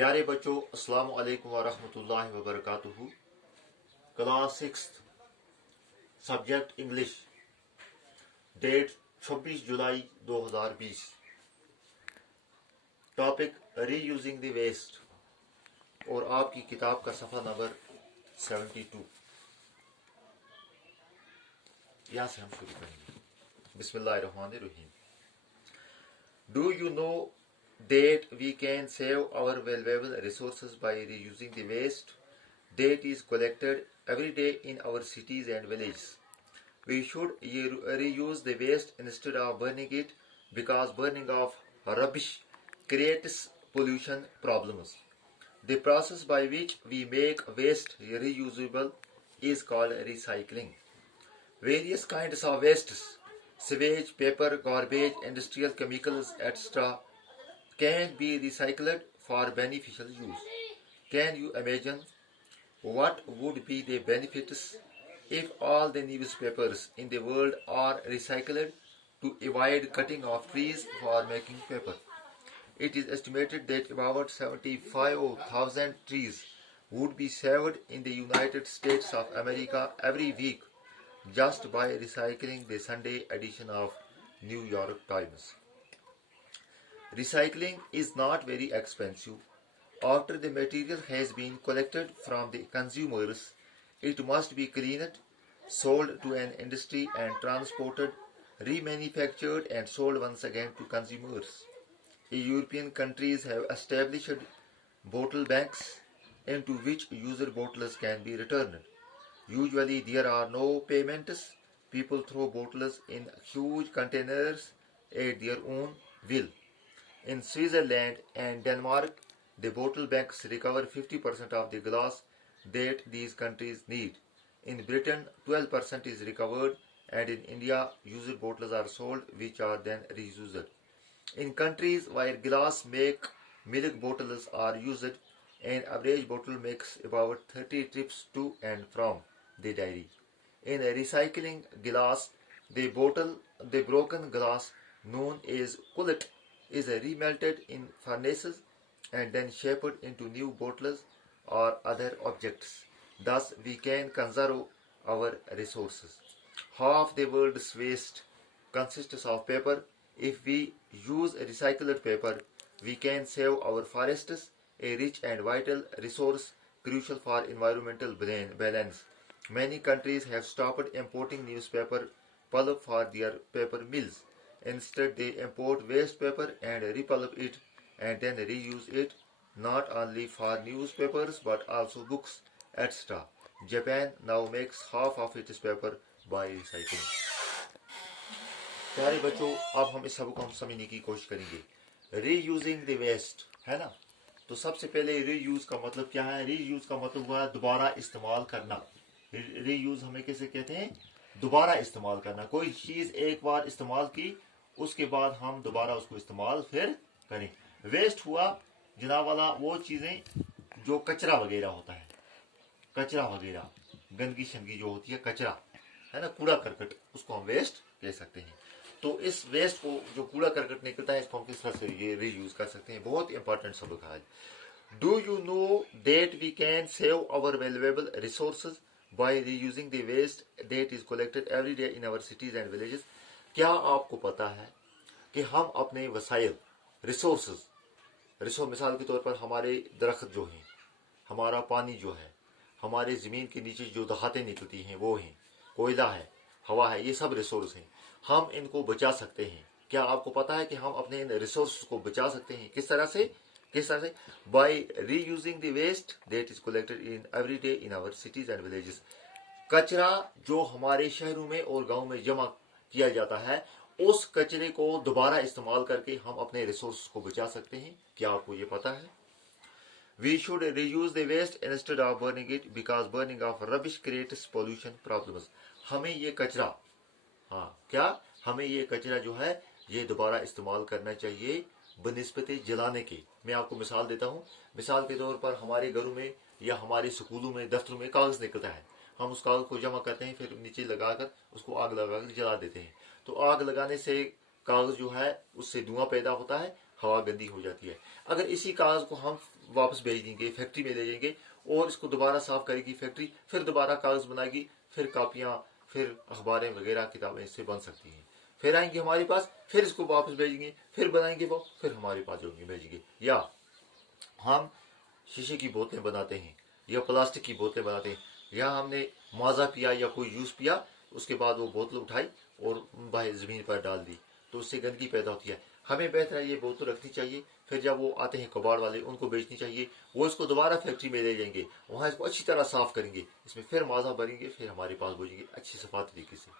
प्यारे बच्चों, अस्सलाम वालेकुम व रहमतुल्लाहि व बरकातुहू। क्लास 6 सब्जेक्ट इंग्लिश, डेट 26 जुलाई 2020। टॉपिक रीयूजिंग द वेस्ट और आपकी किताब का सफ़ा नंबर 72। यहाँ से हम शुरू करेंगे। बिस्मिल्लाहिर्रहमानिर्रहीम। Do you no that we can save our valuable resources by reusing the waste that is collected every day in our cities and villages? We should reuse the waste instead of burning it because burning of rubbish creates pollution problems. The process by which we make waste reusable is called recycling. Various kinds of wastes, sewage, paper, garbage, industrial chemicals, etc., can be recycled for beneficial use. Can you imagine what would be the benefits if all the newspapers in the world are recycled to avoid cutting of trees for making paper? It is estimated that about 75,000 trees would be saved in the United States of America every week just by recycling the Sunday edition of New York Times. Recycling is not very expensive. After the material has been collected from the consumers, it must be cleaned, sold to an industry and transported, remanufactured and sold once again to consumers. European countries have established bottle banks into which user bottles can be returned. Usually there are no payments. People throw bottles in huge containers at their own will. In Switzerland and Denmark, the bottle banks recover 50% of the glass that these countries need. In Britain, 12% is recovered, and in India, used bottles are sold which are then reused. In countries where glass milk bottles are used, an average bottle makes about 30 trips to and from the dairy. In recycling glass, the broken glass known as cullet is remelted in furnaces and then shaped into new bottles or other objects. Thus, we can conserve our resources. Half the world's waste consists of paper. If we use recycled paper, we can save our forests, a rich and vital resource crucial for environmental balance. Many countries have stopped importing newspaper pulp for their paper mills. Instead, they import waste paper and repulp it and then reuse it, not only for newspapers but also books, etc. Japan now makes half of its paper by recycling. प्यारे बच्चों, अब हम इस सबक को समझने की कोशिश करेंगे। रीयूजिंग द वेस्ट है ना। तो सबसे पहले रीयूज का मतलब क्या है? रीयूज का मतलब हुआ दोबारा इस्तेमाल करना। रीयूज हमें कैसे कहते हैं? दोबारा इस्तेमाल करना। कोई चीज एक बार इस्तेमाल की, उसके बाद हम दोबारा उसको इस्तेमाल फिर करें। वेस्ट हुआ जनाब वाला वो चीजें जो कचरा वगैरह होता है, कचरा वगैरह, गंदगी शंदगी जो होती है, कचरा है ना, कूड़ा करकट, उसको हम वेस्ट कह सकते हैं। तो इस वेस्ट को जो कूड़ा करकट निकलता है, इसको हम किस तरह से ये रीयूज कर सकते हैं? बहुत इंपॉर्टेंट सबक है आज। Do you know that we can save our valuable resources by reusing the waste that is collected every day in our cities and villages? क्या आपको पता है कि हम अपने वसाइल, रिसोर्सेज, मिसाल के तौर पर हमारे दरख्त जो हैं, हमारा पानी जो है, हमारे ज़मीन के नीचे जो दहातें निकलती हैं वो हैं, कोयला है, हवा है, ये सब रिसोर्स हैं। हम इनको बचा सकते हैं। क्या आपको पता है कि हम अपने इन रिसोर्स को बचा सकते हैं? किस तरह से? By reusing the waste that is collected in every day in our cities and villages. कचरा जो हमारे शहरों में और गाँव में जमा किया जाता है, उस कचरे को दोबारा इस्तेमाल करके हम अपने रिसोर्स को बचा सकते हैं। क्या आपको ये पता है? We should reuse the waste instead of burning it because burning of rubbish creates pollution problems. हमें ये कचरा, क्या हमें ये कचरा जो है ये दोबारा इस्तेमाल करना चाहिए बनिस्बत जलाने के। मैं आपको मिसाल देता हूँ। मिसाल के तौर पर हमारे घरों में या हमारे स्कूलों में, दफ्तरों में कागज निकलता है। हम उस कागज को जमा करते हैं, फिर नीचे लगाकर उसको आग लगाकर जला देते हैं। तो आग लगाने से कागज जो है उससे धुआं पैदा होता है, हवा गंदी हो जाती है। अगर इसी कागज को हम वापस भेज देंगे, फैक्ट्री में ले जाएंगे और इसको दोबारा साफ करेगी फैक्ट्री, फिर दोबारा कागज बनाएगी, फिर कापियां, फिर अखबारें वगैरह किताबें इससे बन सकती हैं। फिर आएंगे हमारे पास, फिर इसको वापस भेजेंगे, फिर बनाएंगे वो, फिर हमारे पास जो भेजेंगे। या हम शीशे की बोतलें बनाते हैं या प्लास्टिक की बोतलें बनाते हैं, या हमने माजा पिया या कोई जूस पिया, उसके बाद वो बोतल उठाई और बाहर ज़मीन पर डाल दी, तो उससे गंदगी पैदा होती है। हमें बेहतर है ये बोतल रखनी चाहिए, फिर जब वो आते हैं कबाड़ वाले उनको बेचनी चाहिए, वो इसको दोबारा फैक्ट्री में ले जाएंगे, वहाँ इसको अच्छी तरह साफ करेंगे, इसमें फिर माजा भरेंगे, फिर हमारे पास भेजेंगे अच्छी सफा तरीके से।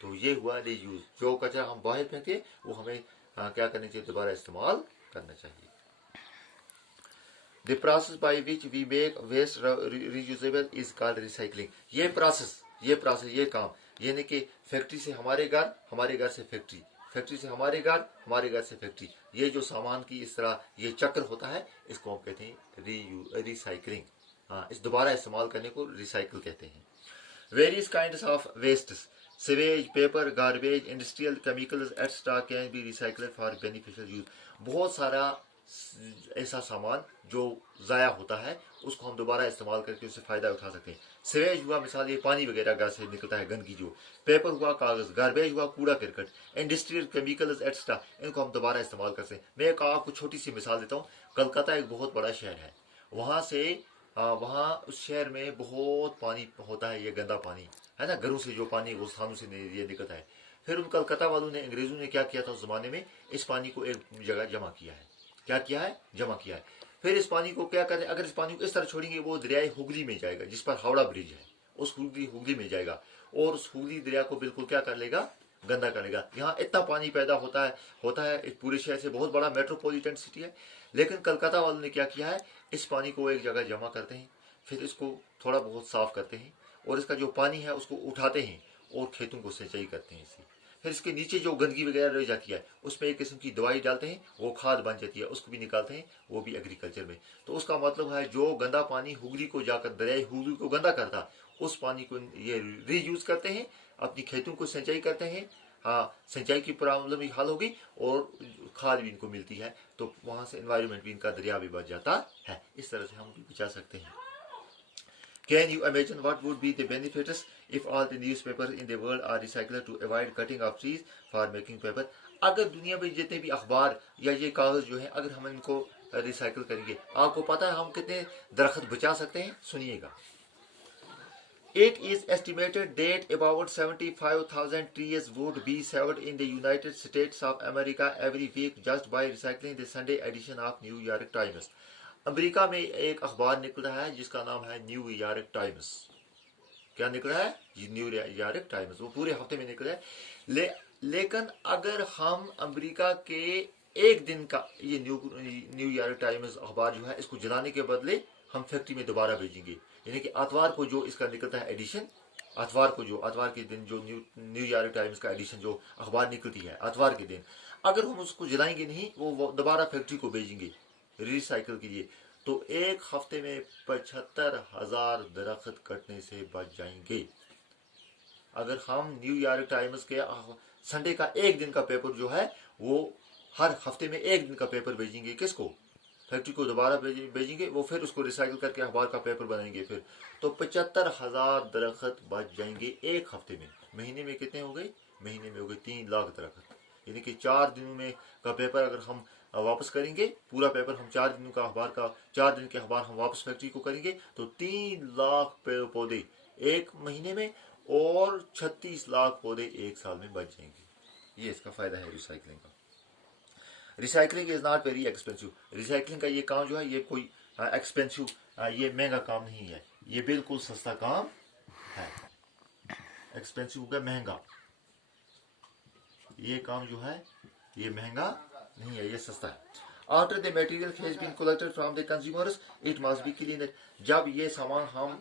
तो ये हुआ रीयूज। जो कचरा हम बाहर फेंके वो हमें क्या करना चाहिए, दोबारा इस्तेमाल करना चाहिए। The process by which we make waste reusable is called recycling। ये काम, यानी कि फैक्ट्री से हमारे घर से फैक्ट्री, फैक्ट्री से हमारे घर से फैक्ट्री, ये जो सामान की इस तरह ये चक्र होता है, इसको हम कहते हैं रिसाइकलिंग। हाँ, इस दोबारा इस्तेमाल करने को रिसाइकल कहते हैं। Various kinds of wastes, sewage, paper, garbage, industrial chemicals extra can be recycled for beneficial use. बहुत सारा ऐसा सामान जो ज़ाया होता है उसको हम दोबारा इस्तेमाल करके उससे फ़ायदा उठा सकते हैं। सीवेज हुआ मिसाल ये पानी वगैरह घर से निकलता है गंदगी जो, पेपर हुआ कागज़, गार्बेज हुआ कूड़ा करकट, इंडस्ट्रियल केमिकल्स एक्स्ट्रा, इनको हम दोबारा इस्तेमाल कर सकते हैं। मैं एक आपको छोटी सी मिसाल देता हूँ। कलकत्ता एक बहुत बड़ा शहर है, वहाँ से वहाँ उस शहर में बहुत पानी होता है, ये गंदा पानी है ना, घरों से जो पानी वो स्थानों से ये निकलता है। फिर उन कलकत्ता वालों ने, अंग्रेजों ने क्या किया था उस जमाने में, इस पानी को एक जगह जमा किया है। क्या किया है? जमा किया है। फिर इस पानी को क्या करें, अगर इस पानी को इस तरह छोड़ेंगे वो दरियाए हुगली में जाएगा, जिस पर हावड़ा ब्रिज है, उस हुगली में जाएगा और उस हुगली दरिया को बिल्कुल क्या कर लेगा, गंदा कर लेगा। यहाँ इतना पानी पैदा होता है इस पूरे शहर से, बहुत बड़ा मेट्रोपॉलिटन सिटी है। लेकिन कलकत्ता वालों ने क्या किया है, इस पानी को एक जगह जमा करते हैं, फिर इसको थोड़ा बहुत साफ करते हैं और इसका जो पानी है उसको उठाते हैं और खेतों को सिंचाई करते हैं इससे। फिर इसके नीचे जो गंदगी वगैरह रह जाती है उसमें एक किस्म की दवाई डालते हैं, वो खाद बन जाती है, उसको भी निकालते हैं, वो भी एग्रीकल्चर में। तो उसका मतलब है जो गंदा पानी हुगली को जाकर, दरियाई हुगली को गंदा करता, उस पानी को ये रीयूज करते हैं, अपनी खेतों को सिंचाई करते हैं। हाँ, सिंचाई की प्रॉब्लम भी हल होगी और खाद भी इनको मिलती है, तो वहाँ से एनवायरनमेंट भी इनका, दरिया भी बच जाता है। इस तरह से हम भी बचा सकते हैं। Can you imagine what would be the benefits if all the newspapers in the world are recycled to avoid cutting of trees for making paper? अगर दुनिया में जितने भी अखबार या ये कागज जो है, अगर हम इनको रिसाइकल करेंगे, आपको पता है हम कितने दरख्त बचा सकते हैं? सुनिएगा। It is estimated that about 75,000 trees would be saved in the United States of America every week just by recycling the Sunday edition of New York Times। America में एक अखबार निकल रहा है जिसका नाम है न्यू यॉर्क टाइम्स। क्या निकल रहा है? New York times. वो पूरे हफ्ते में निकल रहा है। लेकिन अगर हम अमेरिका के एक दिन का ये न्यू यॉर्क टाइम्स अखबार जो है, इसको जलाने के बदले हम फैक्ट्री में दोबारा भेजेंगे, यानी कि आतवार को जो इसका निकलता है एडिशन, आतवार के दिन जो न्यू यॉर्क टाइम्स का एडिशन जो अखबार निकलती है आतवार के दिन, अगर हम उसको जलाएंगे नहीं, वो दोबारा फैक्ट्री को भेजेंगे रिसाइकल के लिए, तो एक हफ्ते में 75,000 दरख्त कटने से बच जाएंगे। अगर हम न्यू यॉर्क टाइम्स के संडे का एक दिन का पेपर जो है, वो हर हफ्ते में एक दिन का पेपर भेजेंगे, किसको? फैक्ट्री को दोबारा भेजेंगे, वो फिर उसको रिसाइकिल करके अखबार का पेपर बनाएंगे, फिर तो 75,000 दरख्त बच जाएंगे एक हफ्ते में। महीने में कितने हो गए? महीने में हो गए 3 लाख दरख्त, यानी कि 4 दिनों में का पेपर अगर हम वापस करेंगे, पूरा पेपर हम 4 दिनों का अखबार का, 4 दिन के अखबार हम वापस फैक्ट्री को करेंगे, तो 3 लाख पेड़ पौधे एक महीने में और 36 लाख पौधे एक साल में बच जाएंगे। ये इसका फायदा है रिसाइकलिंग का। Recycling is not very expensive. Recycling का ये काम जो है, ये कोई एक्सपेंसिव, ये महंगा काम नहीं है, ये बिल्कुल सस्ता काम है। एक्सपेंसिव हो गया महंगा, ये काम जो है ये महंगा नहीं है, ये सस्ता है। After the material has been collected from the consumers, it must be cleaned। जब ये सामान हम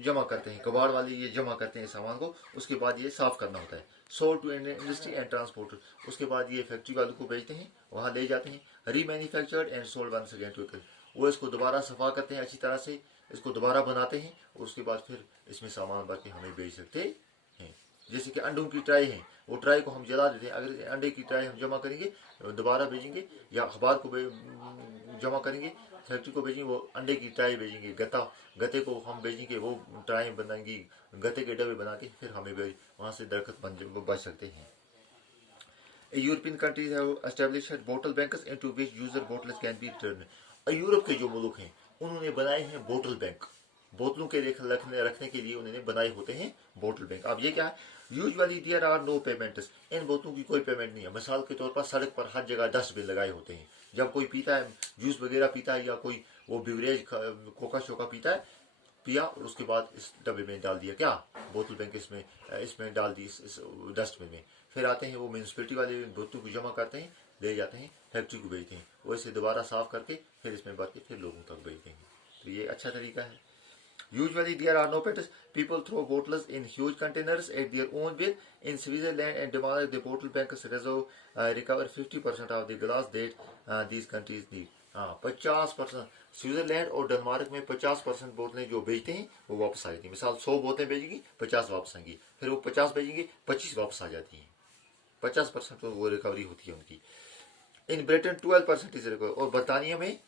जमा करते हैं, कबाड़ वाले ये जमा करते हैं सामान को, उसके बाद ये साफ करना होता है। Sold to industry and transported, उसके बाद ये फैक्ट्री वालों को बेचते हैं, वहाँ ले जाते हैं। Remanufactured and sold once again to, वो इसको दोबारा सफा करते हैं अच्छी तरह से, इसको दोबारा बनाते हैं और उसके बाद फिर इसमें सामान भर के हमें बेच सकते हैं। जैसे कि अंडों की ट्राई है, वो ट्राई को हम जला देते हैं। अगर अंडे की ट्राई हम जमा करेंगे, दोबारा भेजेंगे, या अखबार को जमा करेंगे, फैक्ट्री को भेजेंगे, वो अंडे की ट्राई भेजेंगे, गते को हम भेजेंगे, वो ट्राई बनाएंगी, गते के डब्बे बना के फिर हमें वहाँ से दरख्त बच सकते हैं। European countries have established bottle banks into which user bottles can be returned. Europe के जो मुल्क हैं उन्होंने बनाए हैं बोतल बैंक, बोतलों के रखने के लिए उन्होंने बनाए होते हैं बोतल बैंक। अब ये क्या है, usually there are no payments, इन बोतलों की कोई पेमेंट नहीं है। मिसाल के तौर पर सड़क पर हर जगह डस्टबिन लगाए होते हैं, जब कोई पीता है, जूस वगैरह पीता है, या कोई वो बिवरेज कोका शोका पीता है, पिया और उसके बाद इस डब्बे में डाल दिया, क्या बोतल बैंक इसमें डाल दी, इस डस्टबिन में। फिर आते हैं वो म्यूनसिपलिटी वाले बोतलों को जमा करते हैं, ले जाते हैं, फैक्ट्री को भेजते हैं, वो इसे दोबारा साफ करके फिर इसमें भर के फिर लोगों तक भेजते हैं। तो ये अच्छा तरीका है। Usually there are no petals. People throw bottles in huge containers at their own will. In Switzerland and Denmark, the bottle banks recover 50% of the glass that these countries need. हाँ, 50%। स्विट्जरलैंड और Denmark में 50% बोतलें जो बेचते हैं वो वापस आ जाती हैं। मिसाल 100 बोतलें बेचेंगी, 50 वापस आएंगी, फिर वो 50 बेचेंगे, 25 वापस आ जाती हैं। 50% तो वो रिकवरी होती है उनकी। इन ब्रिटेन 12% इज रिकवर, और बरतानिया में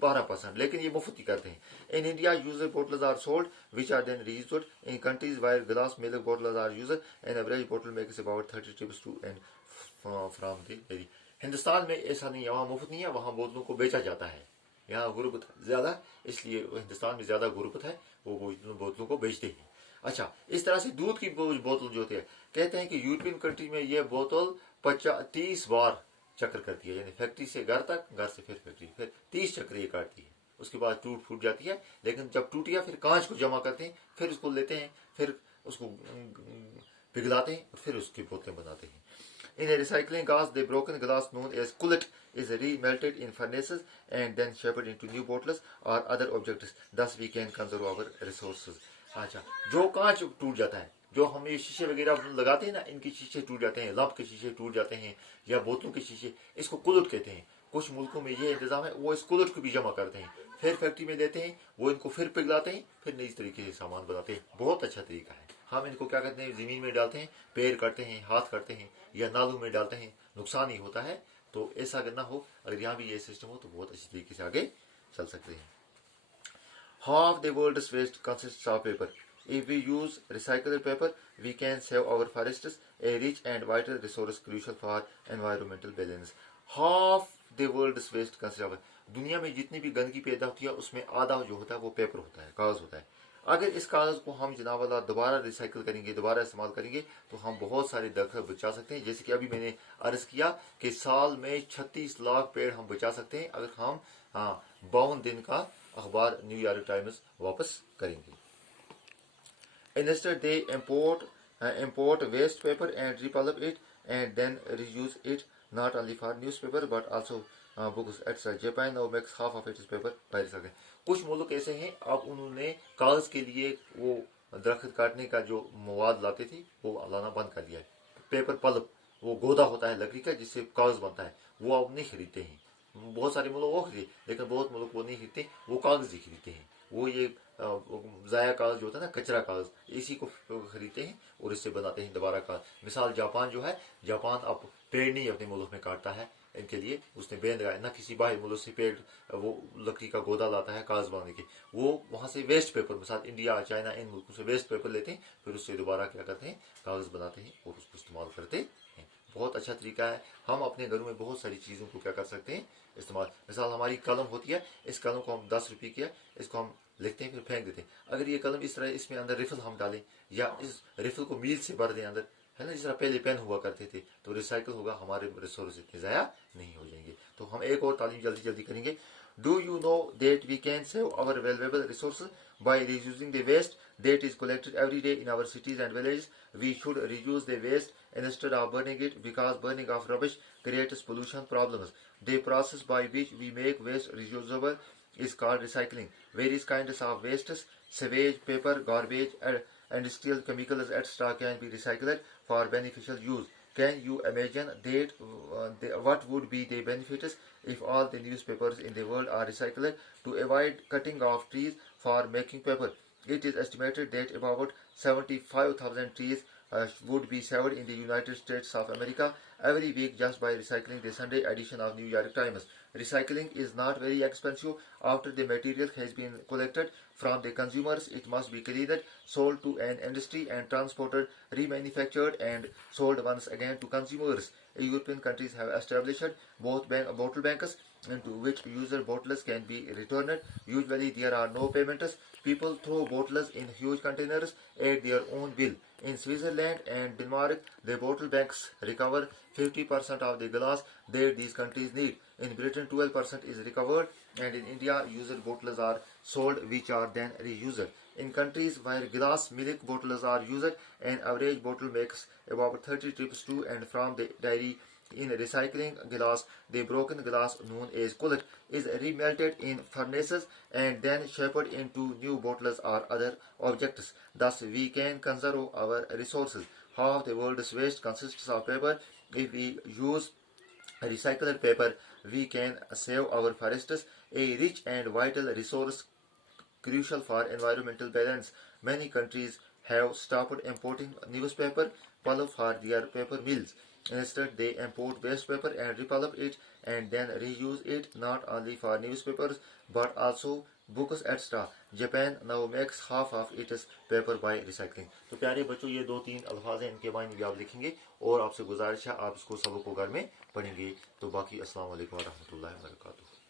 12%, लेकिन ये मुफ्त ही करते हैं। In India used bottles are sold which are then reused. In countries where glass milk bottles are used, an average bottle makes about 30 trips to and from the dairy. Hindustan में ऐसा नहीं है, वहाँ मुफ्त नहीं है, वहाँ बोतलों को बेचा जाता है। यहाँ गुर्बत ज्यादा, इसलिए हिंदुस्तान में ज्यादा गुर्बत है, वो बोतलों को बेचते हैं। अच्छा, इस तरह से दूध की बोतल जो होती है, कहते हैं कि यूरोपियन कंट्री में ये बोतल 30 बार चक्र करती है, यानी फैक्ट्री से घर तक, घर से फिर फैक्ट्री, फिर 30 चक्र ये काटती है। उसके बाद टूट फूट जाती है, लेकिन जब टूट गया फिर कांच को जमा करते हैं, फिर उसको लेते हैं, फिर उसको पिघलाते हैं और फिर उसकी बोतलें बनाते हैं। In a recycling gas, the broken glass known as cullet is re-melted in furnaces and then shaped into new bottles or other objects. Thus we can conserve our resources. अच्छा, जो कांच टूट जाता है, जो हम ये शीशे वगैरह लगाते हैं ना, इनके शीशे टूट जाते हैं, लंप के शीशे टूट जाते हैं, या बोतलों के शीशे, इसको कुलट कहते हैं। कुछ मुल्कों में ये इंतजाम है, वो इस कुलट को भी जमा करते हैं, फिर फैक्ट्री में देते हैं, वो इनको फिर पिघलाते हैं, फिर नई तरीके से सामान बनाते हैं। बहुत अच्छा तरीका है। हम इनको क्या करते हैं, जमीन में डालते हैं, पैर करते हैं, हाथ करते हैं, या नालों में डालते हैं, नुकसान ही होता है। तो ऐसा अगर ना हो, अगर यहाँ भी ये सिस्टम हो तो बहुत अच्छी तरीके से आगे चल सकते हैं। Half the world's waste consists of paper. If we use recycled paper, we can save our forests, a rich and vital resource crucial for environmental balance. Half the world's waste consists of, दुनिया में जितनी भी गंदगी पैदा होती है उसमें आधा जो होता है वो पेपर होता है, कागज होता है। अगर इस कागज को हम जनाबला दोबारा रिसाइकिल करेंगे, दोबारा इस्तेमाल करेंगे, तो हम बहुत सारे दरख्त बचा सकते हैं। जैसे कि अभी मैंने अर्ज किया कि साल में 36 लाख पेड़ हम बचा सकते हैं अगर हम 52 दिन का अखबार न्यूयॉर्क टाइम्स वापस करेंगे। Instead they import waste paper and repulp it and then reuse it, not only for newspaper but also books etc. Japan now makes half of its paper by recycling. कुछ मुल्क ऐसे हैं, अब उन्होंने कागज के लिए वो दरख्त काटने का जो मवाद लाते थे वो लाना बंद कर दिया है। पेपर पल्प, वो गोदा होता है लकड़ी का जिससे कागज बनता है, वो अब नहीं खरीदते हैं। बहुत सारे मुल्क वो खरीदते, लेकिन बहुत मुल्क वो नहीं खरीदते, वो कागज ही खरीदते हैं। वो ये ज़ाया कागज जो होता है ना, कचरा कागज, इसी को खरीदते हैं और इससे बनाते हैं दोबारा कागज। मिसाल जापान जो है, जापान अब पेड़ नहीं अपने मुल्क में काटता है, इनके लिए उसने बैन लगाया ना, किसी बाहर मुल्क से पेड़ वो लकड़ी का गोदा लाता है कागज बनाने के, वो वहाँ से वेस्ट पेपर, मिसाल इंडिया, चाइना, इन मुल्कों से वेस्ट पेपर लेते हैं, फिर उससे दोबारा क्या करते हैं, कागज बनाते हैं और उसको इस्तेमाल करते हैं। बहुत अच्छा तरीका है। हम अपने घरों में बहुत सारी चीज़ों को क्या कर सकते हैं, इस्तेमाल। मिसाल हमारी कलम होती है, इस कलम को हम 10 रुपये की है, इसको हम लिखते हैं फिर फेंक देते हैं। अगर ये कलम इस तरह इसमें अंदर रिफिल हम डालें, या इस रिफिल को मील से भर दें अंदर, है ना, जिस तरह पहले पेन हुआ करते थे, तो रिसाइकिल होगा, हमारे रिसोर्स इतने ज़ाया नहीं हो जाएंगे। तो हम एक और तालीम जल्दी जल्दी करेंगे। Do you know that we can save our valuable resources by reusing the waste that is collected every day in our cities and villages? We should reuse the waste instead of burning it, because burning of rubbish creates pollution problems. The process by which we make waste reusable is called recycling. Various kinds of wastes, sewage, paper, garbage, and steel chemicals, etc. can be recycled for beneficial use. Can you imagine what would be the benefits if all the newspapers in the world are recycled? To avoid cutting off trees for making paper, it is estimated that about 75,000 trees would be saved in the United States of America every week just by recycling. The Sunday edition of New York Times. Recycling is not very expensive. After the material has been collected from the consumers, it must be cleaned, sold to an industry, and transported, remanufactured, and sold once again to consumers. European countries have established both bottle banks into which user bottles can be returned. Usually there are no payments. People throw bottles in huge containers at their own will. In Switzerland and Denmark, the bottle banks recover 50% of the glass that these countries need. In Britain, 12% is recovered, and in India, user bottles are sold which are then reused. In countries where glass milk bottles are used, an average bottle makes about 30 trips to and from the dairy. In recycling glass, the broken glass, known as cullet, is remelted in furnaces and then shaped into new bottles or other objects. Thus, we can conserve our resources. Half the world's waste consists of paper. If we use recycled paper, we can save our forests, a rich and vital resource crucial for environmental balance. Many countries have stopped importing newspaper pulp for their paper mills. Instead, they import waste paper and repulp it and then reuse it not only for newspapers but also books etc. Japan now makes half of its paper by recycling. तो प्यारे बच्चों ये दो तीन अल्फाज हैं इनके मायने भी आप लिखेंगे और आपसे गुजारिश है आप इसको सबक को घर में पढ़ेंगे तो बाकी अस्सलाम वालेकुम व रहमतुल्लाहि व बरकातुहू।